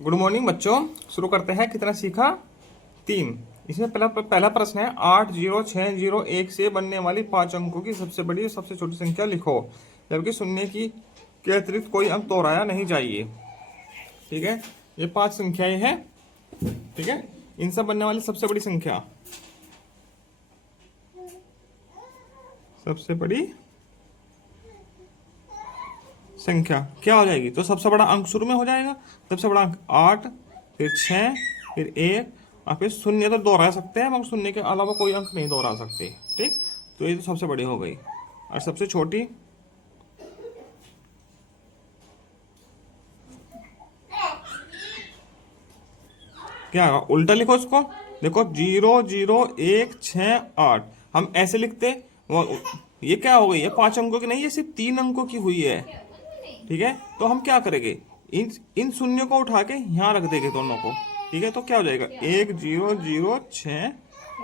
Good morning बच्चों। शुरू करते हैं। कितना सीखा? 3। इसमें पहला प्रश्न है 80601 से बनने वाली 5 अंकों की सबसे बड़ी और सबसे छोटी संख्या लिखो, जबकि शून्य की के अतिरिक्त कोई अंक दोहराया नहीं चाहिए। ठीक है, ये 5 संख्याएं हैं। ठीक है, इन सब बनने वाली सबसे बड़ी संख्या, सबसे बड़ी संख्या क्या हो जाएगी? तो सबसे बड़ा अंक शुरू में हो जाएगा। सबसे बड़ा अंक 8, फिर 6, फिर 1 और फिर शून्य तो दोहरा सकते हैं, मगर शून्य के अलावा कोई अंक नहीं दोहरा सकते। ठीक, तो ये तो सबसे बड़ी हो गई। और सबसे छोटी क्या होगा? उल्टा लिखो इसको। देखो 0 0 1 6 8 हम ऐसे लिखते। ये क्या हो गई? ये 5 अंकों की नहीं, ये सिर्फ 3 अंकों की हुई है। ठीक है, तो हम क्या करेंगे? इन इन शून्यों को उठा के यहाँ रख देंगे दोनों को। ठीक है, तो क्या हो जाएगा? 1 0 0 6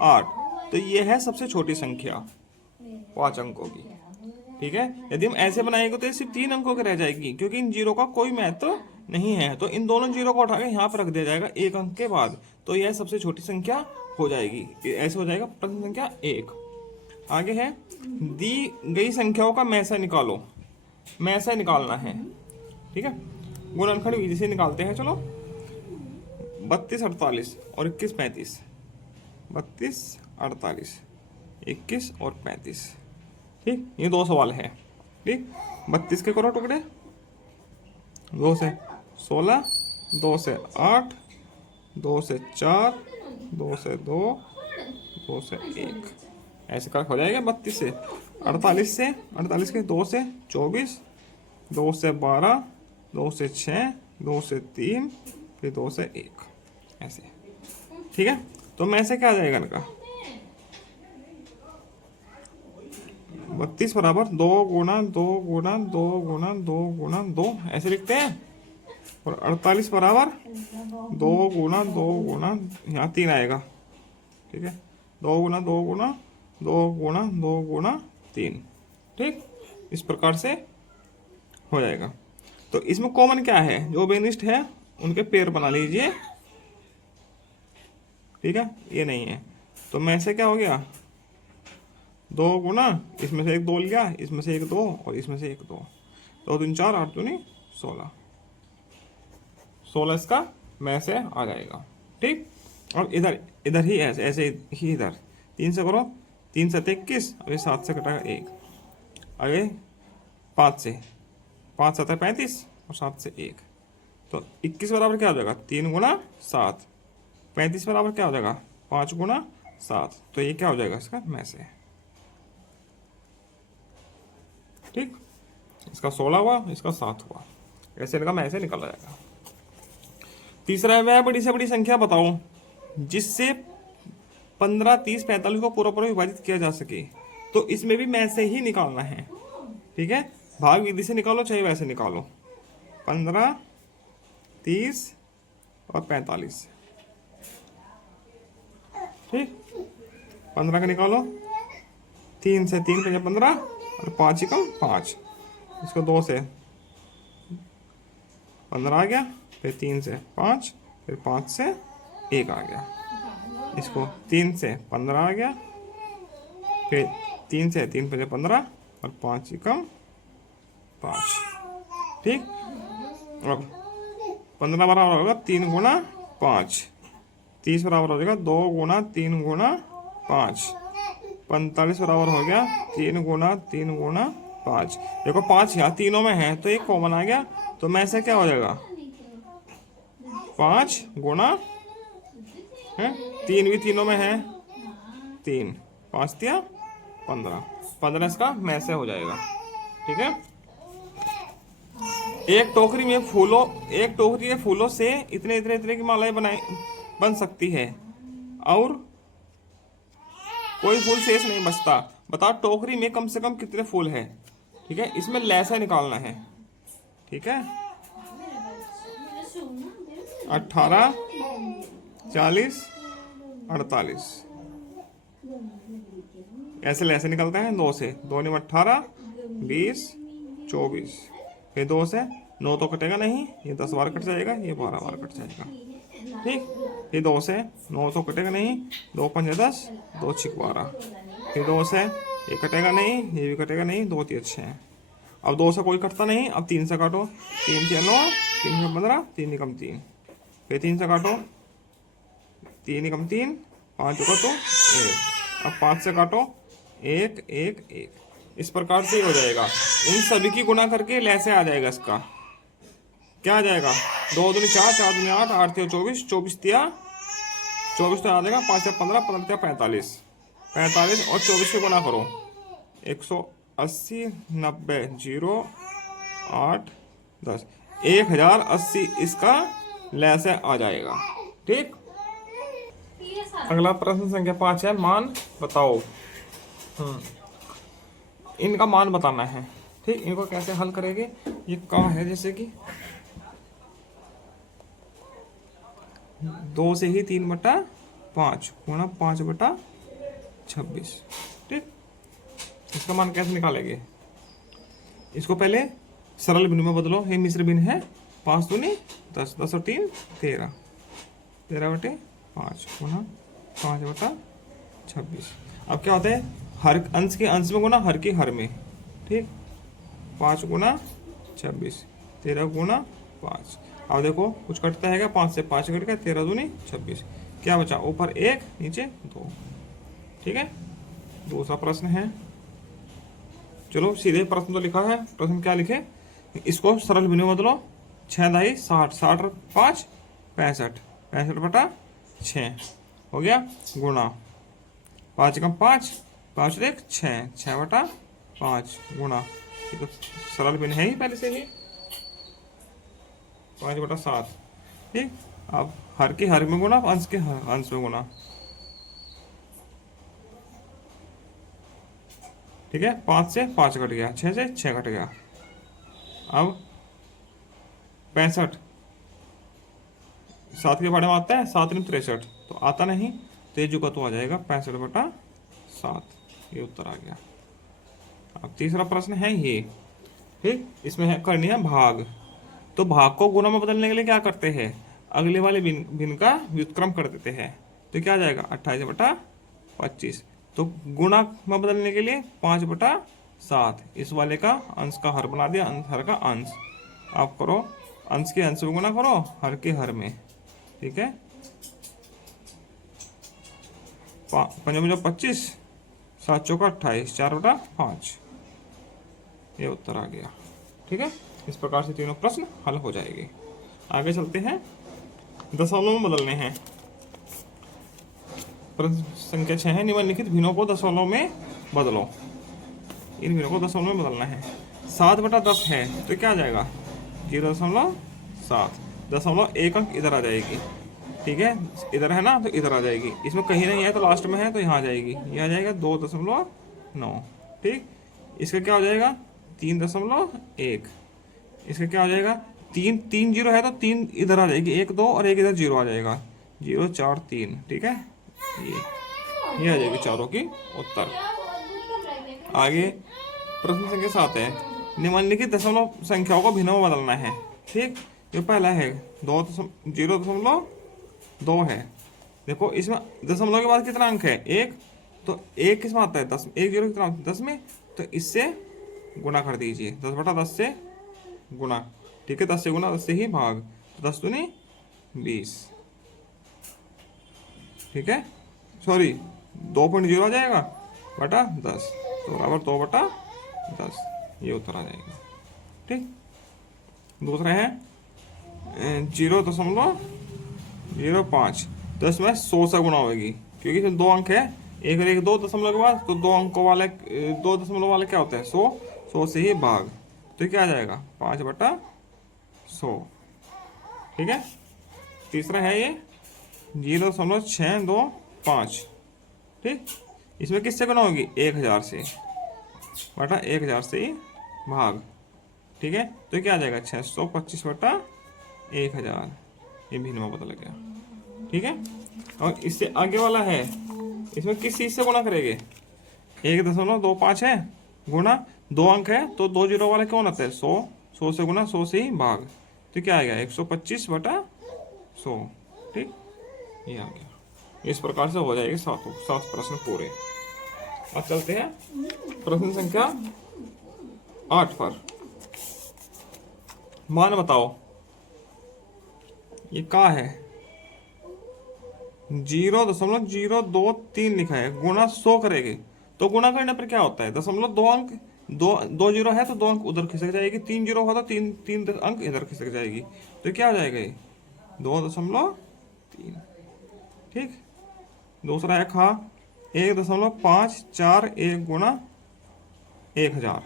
8। तो ये है सबसे छोटी संख्या 5 अंकों की। ठीक है, यदि हम ऐसे बनाएंगे तो ये सिर्फ 3 अंकों की रह जाएगी, क्योंकि इन जीरो का कोई महत्व नहीं है। तो इन दोनों जीरो को उठा के यहाँ पर रख दिया जाएगा 1 अंक के बाद, तो यह सबसे छोटी संख्या हो जाएगी। ऐसे हो जाएगा प्रश्न संख्या 1। आगे है, दी गई संख्याओं का मैसा निकालो। मैसा निकालना है। ठीक है, गुणनखंड विधि से निकालते हैं। चलो 32 48 और 21 35। 32 48 21 और 35। ठीक, ये 2 सवाल है। ठीक, 32 के करो टुकड़े, 2 से 16, 2 से 8, 2 से 4, 2 से 2, 2 से 1, ऐसे कर हो जाएगा। 32 से 48 से 48 के 2 से 24, 2 से 12, 2 से 6, 2 से 3, फिर 2 से 1, ऐसे। ठीक है, तो मैं से क्या आ जाएगा इनका? 32 बराबर 2 गुणा 2 गुणा 2 गुणा 2 गुणा 2, ऐसे लिखते हैं। और 48 बराबर 2 गुणा 2 गुणा, यहाँ 3 आएगा। ठीक है, 2 गुणा 2 गुणा 2 गुणा 2 गुणा 3। ठीक, इस प्रकार से हो जाएगा। तो इसमें कॉमन क्या है? जो बेनिस्ट है उनके पेयर बना लीजिए। ठीक है, ये नहीं है तो मैं से क्या हो गया? 2 गुना, इसमें से 1 2 लिया, इसमें से 1 2 और इसमें से 1 2, 2 3 4 8 दूनी 16। 16 इसका मैं से आ जाएगा। ठीक, और इधर इधर ही ऐसे ऐसे ही इधर 3 से करो, 3 से 21, अभी 7 से कटाएगा 1, आगे 5 से 5 7 35 और 7 से 1, तो 21 बराबर क्या हो जाएगा? 3 गुना 7। 35 बराबर क्या हो जाएगा? 5 गुना 7। तो ये क्या हो जाएगा इसका? मैं से। ठीक, इसका 16 हुआ, इसका 7 हुआ, ऐसे इनका मैं से निकल जाएगा। तीसरा, वह बड़ी से बड़ी संख्या बताओ जिससे 15 30 45 को पूरा पूरा विभाजित किया जा सके। तो इसमें भी मैं से ही निकालना है। ठीक है, भाग विधि से निकालो चाहे वैसे निकालो। 15 30 और 45। ठीक, 15 का निकालो, 3 से 3 5 15 और 5 ही कम 5, इसको 2 से 15 आ गया, फिर 3 से 5, फिर 5 से 1 आ गया, इसको 3 से 15 आ गया, फिर 3 से 3 5 15 और 5 ही कम 5। ठीक, अब 15 बराबर होगा 3 गुना 5, 30 बराबर हो जाएगा 2 गुना 3 गुना 5, 45 बराबर हो गया 3 गुना 3 गुना 5। देखो 5 यहाँ तीनों में है तो एक कॉमन आ गया, तो मैं से क्या हो जाएगा? 5 गुना है, 3 भी तीनों में है, 3 5 दिया 15, 15 इसका मैं से हो जाएगा। ठीक है, एक टोकरी में फूलों से इतने इतने इतने की मालाएं बन सकती है और कोई फूल शेष नहीं बचता। बताओ टोकरी में कम से कम कितने फूल है? ठीक है, इसमें लैसा निकालना है। ठीक है, 18 40 48, ऐसे लैसे निकलते हैं। 2 से 2 में 18 20 24, फिर 2 से 9 तो कटेगा नहीं, ये 10 बार कट जाएगा, ये 12 बार कट जाएगा। ठीक, ये 2 से 9 तो कटेगा नहीं, 2 5 10, 2 6 12। फिर 2 से ये कटेगा नहीं, ये भी कटेगा नहीं, 2 3 6। अब 2 से कोई कटता नहीं, अब 3 से काटो, 3 3 9, 3 से 15, 3 निकम 3। फिर 3 से काटो, 3 निकम 3, 5 का तो 1। अब 5 से काटो, 1 1 1। इस प्रकार से हो जाएगा। इन सभी की गुना करके लैसे आ जाएगा इसका। क्या आ जाएगा? 2 दूनी 4, 4 दूनी 8, 8 तिया 24, 24 तिया 24 तो आ जाएगा, 5 से 15, 15 तिया 45, 45 और 24 से गुना करो, 180 90 0 8 10, 1080 इसका लैसे आ जाएगा। ठीक, अगला प्रश्न संख्या 5 है, मान बताओ। इनका मान बताना है। ठीक, इनको कैसे हल करेंगे? ये कहाँ है, जैसे कि 2 से ही 3/5 गुणा 5/26। ठीक, इसका मान कैसे निकालेंगे? इसको पहले सरल भिन्न में बदलो। ये मिश्र भिन्न है, 5 दूनी 10, 10 और 3 13, 13/5 गुणा 5/26। अब क्या होता है? हर अंश के अंश में गुना हर के हर में। ठीक, 5 गुना 26, 13 गुना 5। अब देखो कुछ कटता है क्या? 5 से 5 कट गया, 13 दूनी 26। क्या बचा? ऊपर 1 नीचे 2। ठीक है, दूसरा प्रश्न है। चलो सीधे प्रश्न तो लिखा है, प्रश्न क्या लिखे? इसको सरल भिन्न में बदलो। 6 दाई 60, 60 और 5 65, 65/6 हो गया, गुणा 5 कम 5, 5 और 1 6, 6/5 गुणा, ये तो सरल भिन्न है ही पहले से ही, 5/7। ठीक, अब हर के हर में गुणा, अंश के अंश में गुणा। ठीक है, 5 से 5 कट गया, 6 से 6 कट गया। अब 65 7 के बारे में आता है, 7 में 63 तो आता नहीं, तो ये जुगा तो आ जाएगा 65/7। ये उत्तर आ गया। अब तीसरा प्रश्न है ये। ठीक, इसमें है करनी है भाग। तो भाग को गुणा में बदलने के लिए क्या करते हैं? अगले वाले भिन्न का व्युत्क्रम कर देते हैं। तो क्या आ जाएगा? 28/25। तो गुणा में बदलने के लिए 5/7, इस वाले का अंश का हर बना दिया, हर का अंश। आप करो, अंश के अंश में गुणा करो, हर के हर में। ठीक है, 5×25, 7 चौका 28, 4/5। ये उत्तर आ गया। ठीक है, इस प्रकार से तीनों प्रश्न हल हो जाएंगे। आगे चलते हैं, दशमलव में बदलने हैं। प्रश्न संख्या 6 है, निम्नलिखित भिन्नों को दशमलव में बदलो। इन भिन्नों को दशमलव में बदलना है। 7/10 है तो क्या आ जाएगा? 0.7। दशमलव एक अंक इधर आ जाएगी। ठीक है, इधर है ना, तो इधर आ जाएगी। इसमें कहीं नहीं है तो लास्ट में है, तो यहाँ आ जाएगी। ये आ जाएगा 2.9। ठीक, इसका क्या हो जाएगा? 3.1। इसका क्या हो जाएगा? 3 0 है तो 3 इधर आ जाएगी, 1 2 और 1 इधर 0 आ जाएगा, 0 4 3। ठीक है, ये आ जाएगी चारों की उत्तर। आगे प्रश्न संख्या 7 है, निम्नलिखित दशमलव संख्याओं को भिन्न में बदलना है। ठीक, जो पहला है 0.2 है। देखो इसमें दशमलव के बाद कितना अंक है? 1, तो 1 किसमें आता है? 10। 1 0 कितना 10 में, तो इससे गुणा कर दीजिए, 10/10 से गुणा। ठीक है, 10 से गुणा, 10 से ही भाग, तो 10 दूनी 20। ठीक है, सॉरी 2.0 आ जाएगा बटा 10, तो बराबर 2/10। ये उत्तर आ जाएगा। ठीक, दूसरा है 0.05। तो इसमें 100 से गुणा होगी, क्योंकि इसमें 2 अंक है, एक और एक 2 दशमलव के बाद, तो 2 अंकों वाले 2 दशमलव वाले क्या होते हैं? 100, 100 से ही भाग, तो क्या आ जाएगा? 5/100। ठीक है, तीसरा है ये 0.625। ठीक, इसमें किससे गुणा होगी? 1000 से बटा 1000 से ही भाग। ठीक है, तो क्या आ जाएगा? 625/1000। ये भिन्न में बदल गया। ठीक है, और इससे आगे वाला है, इसमें किस चीज से गुणा करेंगे? 1.25 है गुणा 2 अंक है, तो 2 0 वाले कौन आते हैं? 100, 100 से गुना 100 से ही भाग, तो क्या आएगा 125/100। ठीक, ये आ गया। इस प्रकार से हो जाएगा 7 प्रश्न पूरे। अब चलते हैं प्रश्न संख्या 8 पर। मान बताओ, ये क्या है, 0.023 लिखा है, गुणा 100 करेंगे तो गुणा करने पर क्या होता है, 2 अंक, दो जीरो है तो 2 अंक उधर खिसक जाएगी, 3 जीरो हो तो तीन तीन अंक इधर खिसक जाएगी, तो क्या हो जाएगा ये 2.3। ठीक, दूसरा है खा 1.541 गुणा 1000,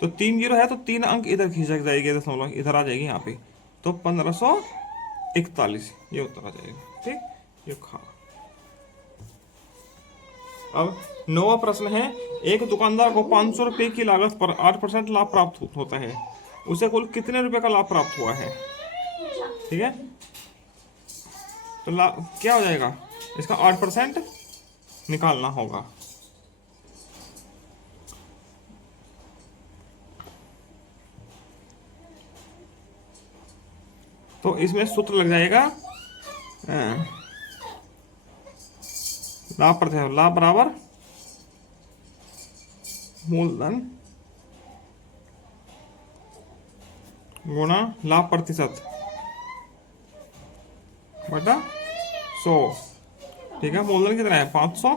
तो 3 जीरो है तो 3 अंक इधर खिसक जाएगी, दशमलव इधर आ जाएगी यहाँ पे, तो 1541 ये उत्तर आ जाएगा। ठीक, ये खा। अब 9वां प्रश्न है, एक दुकानदार को 500 रुपए की लागत पर 8% लाभ प्राप्त होता है, उसे कुल कितने रुपए का लाभ प्राप्त हुआ है। ठीक है, तो लाभ क्या हो जाएगा, इसका 8% निकालना होगा। तो इसमें सूत्र लग जाएगा लाभ प्रतिशत, लाभ बराबर मूलधन गुणा लाभ प्रतिशत बटा 100। ठीक है, मूलधन कितना है 500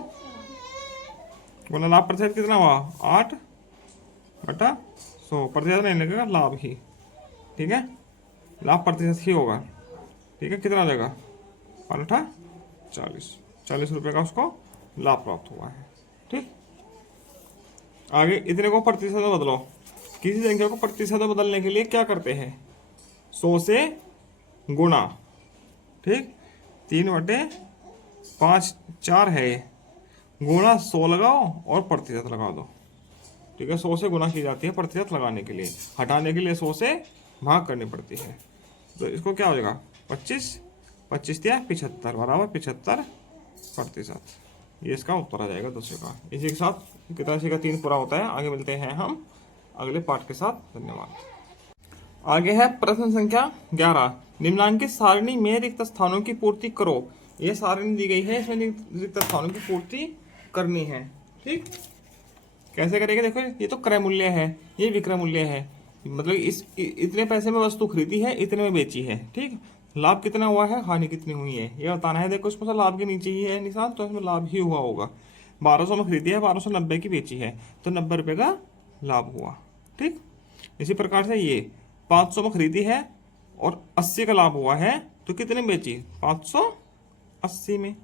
गुणा लाभ प्रतिशत कितना हुआ 8/100, प्रतिशत नहीं लगेगा, लाभ ही। ठीक है, लाभ प्रतिशत ही होगा। ठीक है, कितना हो जाएगा 40 रुपए का उसको लाभ प्राप्त हुआ है। ठीक, आगे इतने को प्रतिशत में बदलो। किसी संख्या को प्रतिशत में बदलने के लिए क्या करते हैं, 100 से गुणा। ठीक, 3/5 4 है, गुणा 100 लगाओ और प्रतिशत लगा दो। ठीक है, 100 से गुणा की जाती है प्रतिशत लगाने के लिए, हटाने के लिए 100 से भाग करनी पड़ती है। तो इसको क्या हो जाएगा 25 या 75 बराबर 75%। ये इसका उत्तर आ जाएगा 10 का। इसी के साथ कितना का 3 पूरा होता है। आगे मिलते हैं हम अगले पाठ के साथ। धन्यवाद। आगे है प्रश्न संख्या 11, निम्नांकित सारणी में रिक्त स्थानों की पूर्ति करो। ये सारणी दी गई है, इसमें रिक्त स्थानों की पूर्ति करनी है। ठीक, कैसे करेंगे, देखो ये तो क्रय मूल्य है, ये विक्रय मूल्य है, मतलब इतने पैसे में वस्तु खरीदी है, इतने में बेची है। ठीक, लाभ कितना हुआ है, हानि कितनी हुई है, ये बताना है। देखो इसमें लाभ के नीचे ही है निशान, तो इसमें लाभ ही हुआ होगा। 1200 में खरीदी है, 1290 की बेची है, तो 90 रुपए का लाभ हुआ। ठीक, इसी प्रकार से ये 500 में खरीदी है और 80 का लाभ हुआ है, तो कितने में बेची 580 में,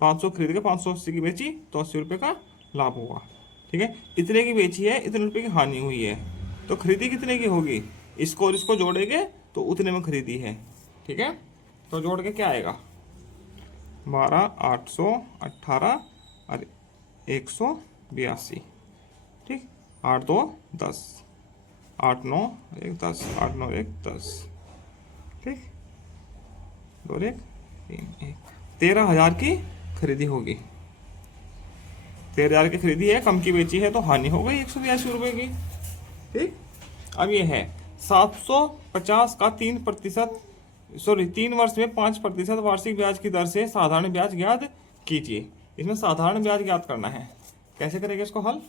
500 खरीद के 580 की बेची, तो 80 रुपये का लाभ हुआ। ठीक है, इतने की बेची है, इतने रुपए की हानि हुई है, तो खरीदी कितने की होगी, इसको और इसको जोड़ेंगे तो उतने में खरीदी है। ठीक है, तो जोड़ के क्या आएगा 12 818 और 182। ठीक, 8 2 10, 8 9 1 10, 8 9 1 10। ठीक, 2 1 3 1, 13,000 की खरीदी होगी। 13,000 की खरीदी है, कम की बेची है, तो हानि हो गई 182 रुपये की। ठीक, अब ये है 750 का 3 वर्ष में 5% वार्षिक ब्याज की दर से साधारण ब्याज ज्ञात कीजिए। इसमें साधारण ब्याज ज्ञात करना है, कैसे करेंगे इसको हल।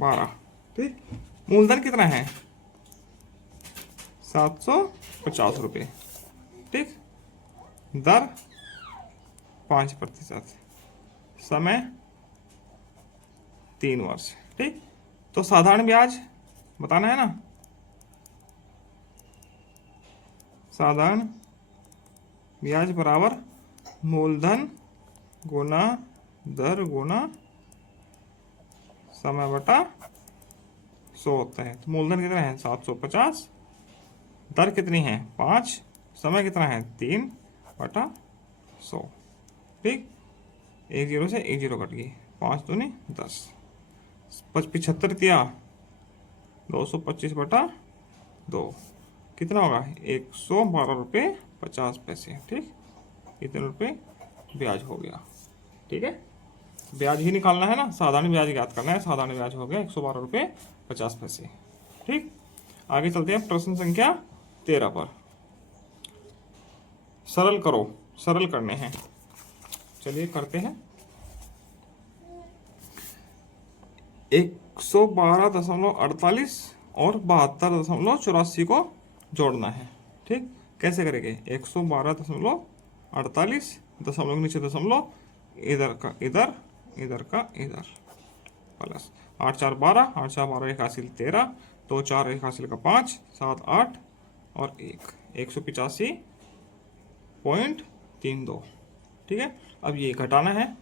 बारह। ठीक, मूलधन कितना है 750 रुपये। ठीक, दर 5%, समय 3 वर्ष। ठीक, तो साधारण ब्याज बताना है ना, साधारण ब्याज बराबर मूलधन गुना दर गुना समय बटा 100 होता है। तो मूलधन कितना है 750, दर कितनी है 5, समय कितना है 3/100। ठीक, 1 0 से 1 0 कट गई, 5 दूनी 10, 75 दिया 225/2, कितना होगा 112 रुपये 50 पैसे। ठीक, इतने रुपये ब्याज हो गया। ठीक है, ब्याज ही निकालना है ना, साधारण ब्याज ज्ञात करना है। साधारण ब्याज हो गया 112 रुपये 50 पैसे। ठीक, आगे चलते हैं प्रश्न संख्या 13 पर। सरल करो, सरल करने हैं, चलिए करते हैं। 112.48 और 72.84 को जोड़ना है। ठीक, कैसे करेंगे? 112.48, दशमलव के नीचे दशमलव, इधर का इधर, इधर का इधर, प्लस 8 4 12, 8 4 12 एक हासिल 13, 2 4 एक हासिल का 5, 7 8 और 185.32। ठीक है, अब ये घटाना है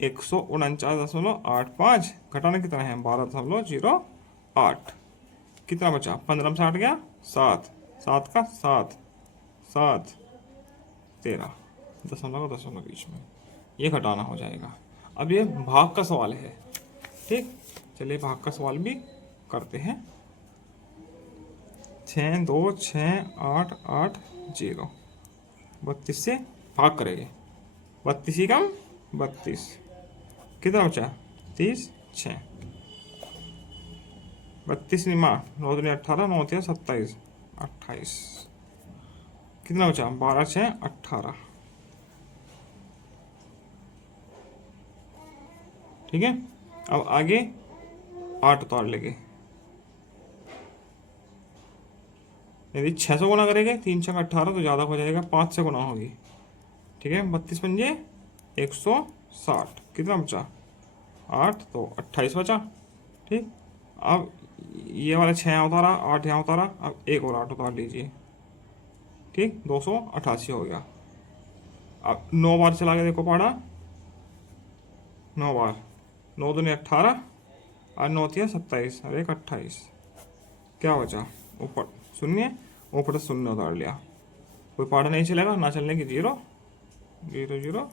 149.85, घटाना कितना है 12.08। कितना बचा? 15 में से 8 गया 7, 7 का 7, 7 13, दशमलव का दशमलव बीच में, ये घटाना हो जाएगा। अब ये भाग का सवाल है। ठीक, चलिए भाग का सवाल भी करते हैं। 6 2 6 8 8 0, 32 से भाग करेंगे। 32 ही कम 32, कितना बचा? 30 6, 32 निमा 9 दूनी 18, 9 3 27, 28, कितना बचा? 12 6 18। ठीक है, अब आगे 8 उतार लेंगे। यदि 6 से गुना करेंगे 3 6 18 तो ज़्यादा हो जाएगा, 5 से गुना होगी। ठीक है, 32 पंजे 160, कितना बचा? 8, तो 28 बचा। ठीक, अब ये वाला 6 यहाँ उतारा, 8 यहाँ उतारा, अब एक और 8 उतार लीजिए। ठीक, 288 हो गया। अब 9 बार चला के देखो पढ़ा, 9 बार, 9 दूनी 18 और 9 3 27 और 1 28, क्या बचा? ऊपर शून्य, ऊपर शून्य उतार लिया। कोई पाड़ा नहीं चलेगा, ना चलने की 0 0 0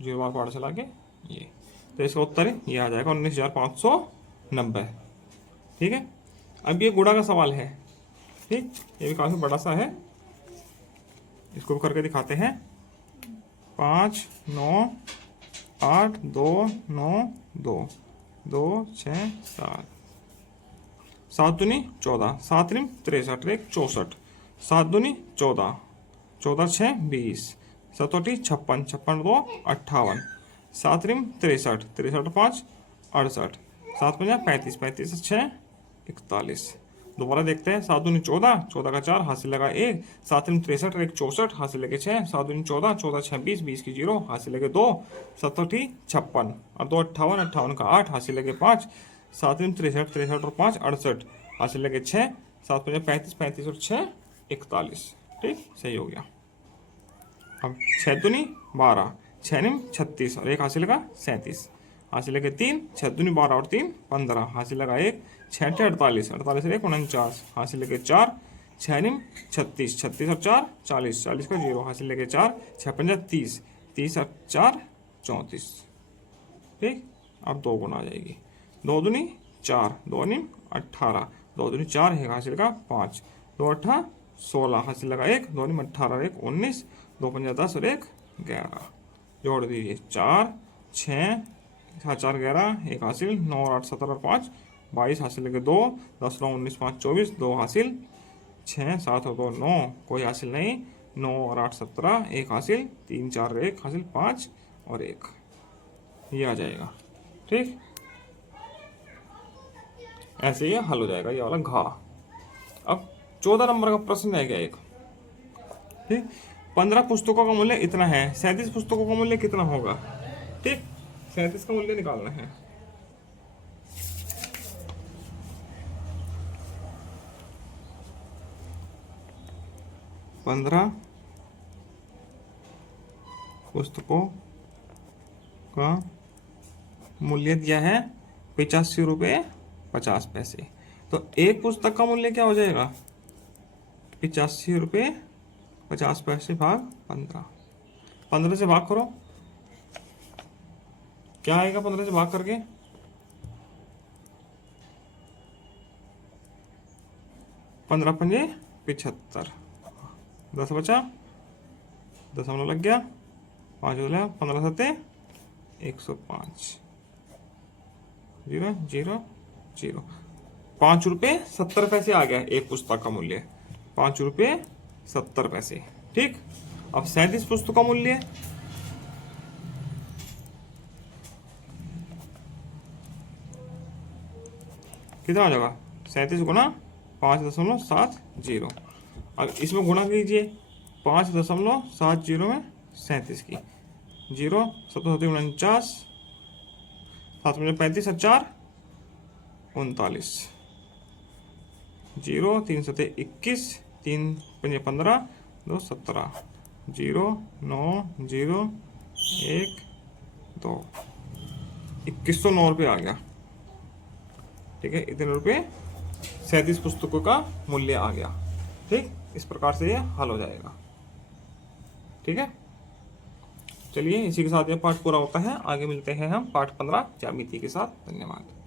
0 बार पाड़ा चला के ये, तो इसका उत्तर ये आ जाएगा 19,590। ठीक है, अब ये गुणा का सवाल है। ठीक, ये भी काफ़ी बड़ा सा है, इसको भी करके दिखाते हैं। 5 9 8 2 9 2 2 6 7, 7 दूनी 14, 7 रिम 63, 1 64, 7 दूनी 14, 14 6 20, 7 56, 56 2 58, 7 रिम 63, 63 5 68, 7 50 35, 35 6 41। दोबारा देखते हैं। 7 दूनी 14, 14 का 4 हासिल लगा 1, 7 रिम 63, 1 64 हासिल लगे 6, 7 दूनी 14, 14 6 20, 20 की 0 हासिल लगे 2, 7 56 और 2 58, 58 का 8 हासिल लगे 5, 7 रिम 63, 63 और 5 68 हासिल लगे 6, 7 50 35, 35 और 6 41। ठीक, सही हो गया। अब 6 दूनी 12, 6 निम 36 और 1 हासिल लगा 37, हासिल लगे 3, 6 दूनी 12 और 3 15, हासिल लगा 1, 6 48, 48 और 1 49, हासिल लगे 4, 6 निम 36, 36 और 4 40, 40 का 0 हासिल लगे 4, 6 पंजा 30, 30 और 4 34। ठीक, अब 2 गुना आ जाएगी। 2 दूनी 4, 2 निम 18, 2 दूनी 4 है हासिल का 5, 2 8 16 हासिल लगा 1, 2 निम 18 1 19, 2 पंजा 10 और 1 11। जोड़ दीजिए 4 6 7 4 11, 1 हासिल, 9 और 8 17 और 5 22 हासिल लगे 2, 10 9 19 5 24, 2 हासिल, 6 7 और 2 9, कोई हासिल नहीं, 9 और 8 17, 1 हासिल, 3 4 1 हासिल, 5 और 1, ये आ जाएगा। ठीक, ऐसे ही हल हो जाएगा ये वाला घा। अब 14 नंबर का प्रश्न रह गया एक। ठीक, 15 पुस्तकों का मूल्य इतना है, 37 पुस्तकों का मूल्य कितना होगा? ठीक, 37 का मूल्य निकालना है। पंद्रह पुस्तकों का मूल्य दिया है 85 रुपये 50 पैसे, तो एक पुस्तक का मूल्य क्या हो जाएगा? 85 रुपये 50 पैसे भाग 15, 15 से भाग करो, क्या आएगा 15 से भाग करके? 15 पंजे 75, 10 बचा, दशमलव लग गया, 5 हो गया, 15 7 105 0 0 0। 5 रुपये 70 पैसे आ गया एक पुस्तक का मूल्य, 5 रुपये 70 पैसे। ठीक, अब 37 पुस्तक का मूल्य कितना आ जाएगा? 37 गुना 5.70। अब इसमें गुणा कीजिए 5.70 में 37 की, 0 7 49, 7 में 35 और 4 39, 0 3 7 21, 3 5 15, 2 17, 0 9 0 1 2, 2109 रुपये आ गया। ठीक है, इतने रुपये 37 पुस्तकों का मूल्य आ गया। ठीक, इस प्रकार से ये हल हो जाएगा। ठीक है, चलिए इसी के साथ ये पाठ पूरा होता है। आगे मिलते हैं हम पाठ 15 ज्यामिति के साथ। धन्यवाद।